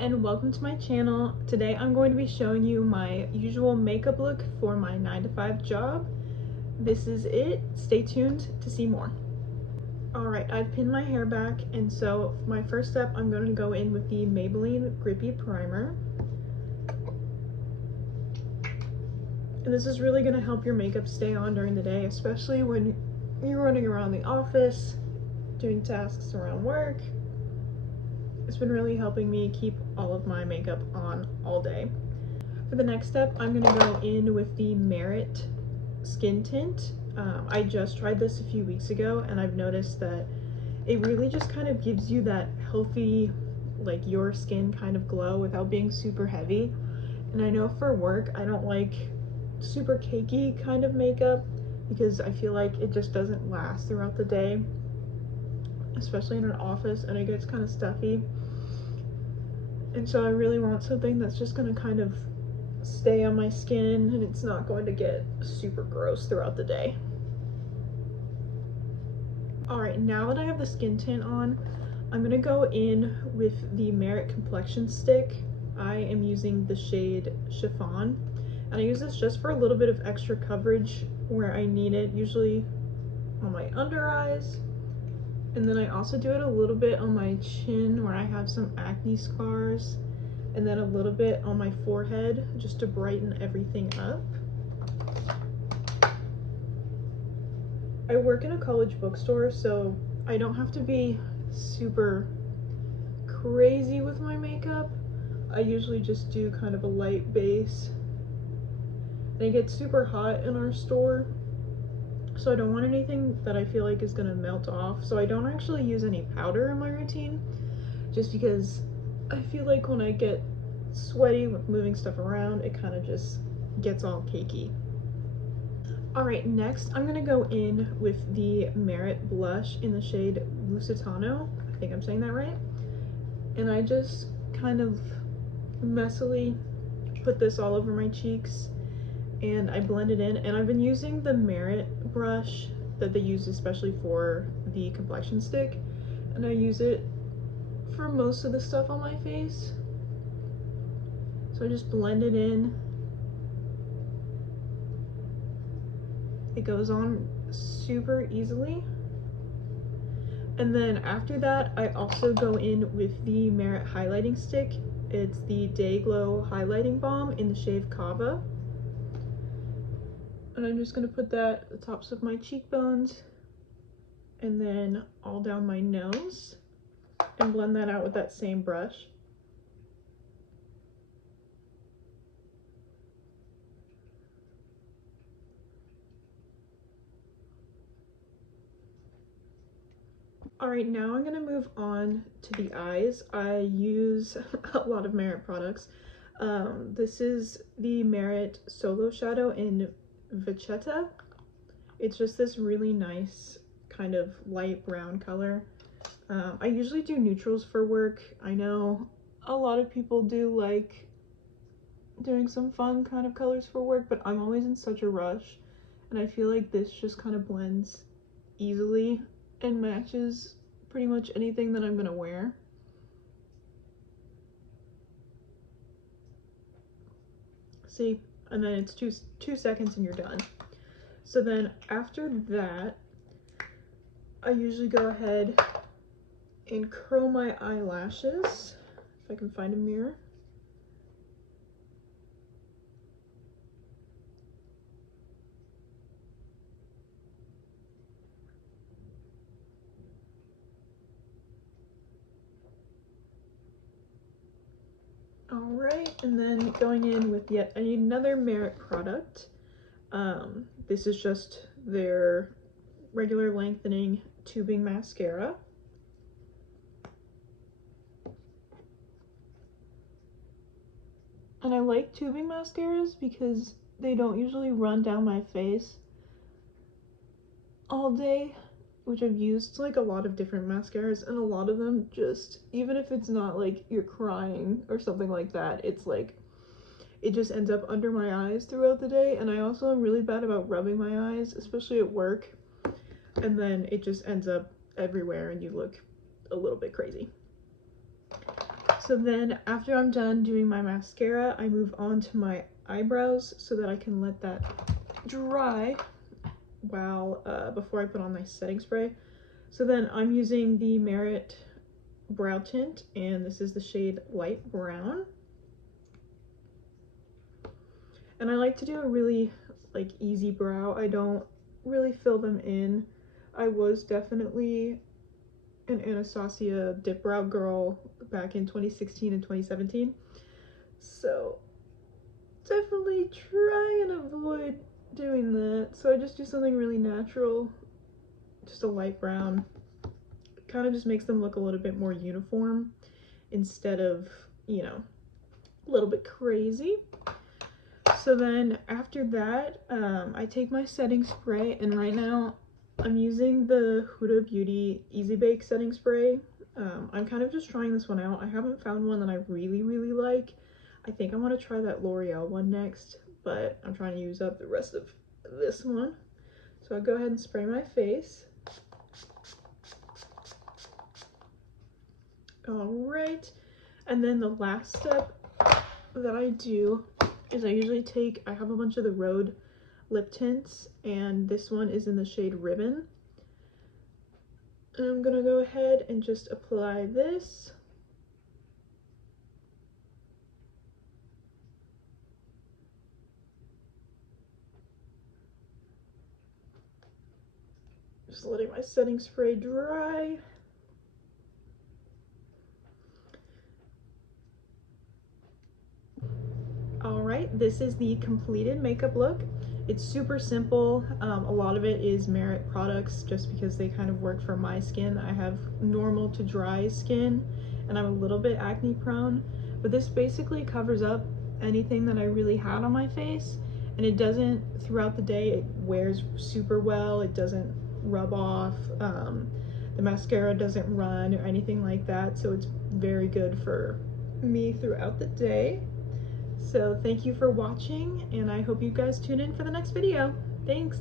and welcome to my channel. Today I'm going to be showing you my usual makeup look for my 9-to-5 job. This is it. Stay tuned to see more. Alright, I've pinned my hair back, and so for my first step I'm going to go in with the Maybelline Grippy Primer. And this is really going to help your makeup stay on during the day, especially when you're running around the office, doing tasks around work. It's been really helping me keep all of my makeup on all day. For the next step, I'm going to go in with the Merit Skin Tint. I just tried this a few weeks ago, and I've noticed that it really just kind of gives you that healthy, like your skin kind of glow without being super heavy. And I know for work, I don't like super cakey kind of makeup because I feel like it just doesn't last throughout the day, especially in an office, and it gets kind of stuffy. And so I really want something that's just going to kind of stay on my skin and it's not going to get super gross throughout the day. Alright, now that I have the skin tint on, I'm going to go in with the Merit Complexion Stick. I am using the shade Chiffon, and I use this just for a little bit of extra coverage where I need it, usually on my under eyes. And then I also do it a little bit on my chin where I have some acne scars, and then a little bit on my forehead just to brighten everything up. I work in a college bookstore, so I don't have to be super crazy with my makeup. I usually just do kind of a light base. And it gets super hot in our store, so I don't want anything that I feel like is gonna melt off. So I don't actually use any powder in my routine, just because I feel like when I get sweaty with moving stuff around, it kind of just gets all cakey. Alright, next I'm gonna go in with the Merit blush in the shade Lusitano. I think I'm saying that right. And I just kind of messily put this all over my cheeks, and I blend it in. And I've been using the Merit brush that they use especially for the complexion stick, and I use it for most of the stuff on my face. So I just blend it in. It goes on super easily. And then after that, I also go in with the Merit highlighting stick. It's the Day Glow Highlighting Balm in the shade Kava. And I'm just going to put that at the tops of my cheekbones and then all down my nose and blend that out with that same brush. Alright, now I'm going to move on to the eyes. I use a lot of Merit products. This is the Merit Solo Shadow in Vachetta. It's just this really nice kind of light brown color. I usually do neutrals for work. I know a lot of people do like doing some fun kind of colors for work, but I'm always in such a rush, and I feel like this just kind of blends easily and matches pretty much anything that I'm gonna wear. See, and then it's two seconds and you're done. So then after that, I usually go ahead and curl my eyelashes, if I can find a mirror. Alright, and then going in with yet another Merit product. This is just their regular lengthening tubing mascara. And I like tubing mascaras because they don't usually run down my face all day, which I've used like a lot of different mascaras, and a lot of them just, even if it's not like you're crying or something like that, it's like it just ends up under my eyes throughout the day. And I also am really bad about rubbing my eyes, especially at work, and then it just ends up everywhere and you look a little bit crazy. So then after I'm done doing my mascara, I move on to my eyebrows so that I can let that dry while before I put on my setting spray. So then I'm using the Merit brow tint, and this is the shade Light Brown. And I like to do a really like easy brow. I don't really fill them in. I was definitely an Anastasia dip brow girl back in 2016 and 2017. So definitely try and avoid doing that. So I just do something really natural, just a light brown. It kind of just makes them look a little bit more uniform instead of, you know, a little bit crazy. So then after that, I take my setting spray, and right now I'm using the Huda Beauty Easy Bake setting spray. I'm kind of just trying this one out. I haven't found one that I really like. I think I want to try that L'Oreal one next, but I'm trying to use up the rest of this one. So I'll go ahead and spray my face. Alright, and then the last step that I do is I usually I have a bunch of the Rhode lip tints, and this one is in the shade Ribbon. And I'm gonna go ahead and just apply this. Just letting my setting spray dry. Alright, this is the completed makeup look. It's super simple. A lot of it is Merit products just because they kind of work for my skin. I have normal to dry skin and I'm a little bit acne prone, but this basically covers up anything that I really had on my face, and it doesn't, throughout the day, it wears super well. It doesn't rub off. The mascara doesn't run or anything like that, so it's very good for me throughout the day. So thank you for watching, and I hope you guys tune in for the next video. Thanks!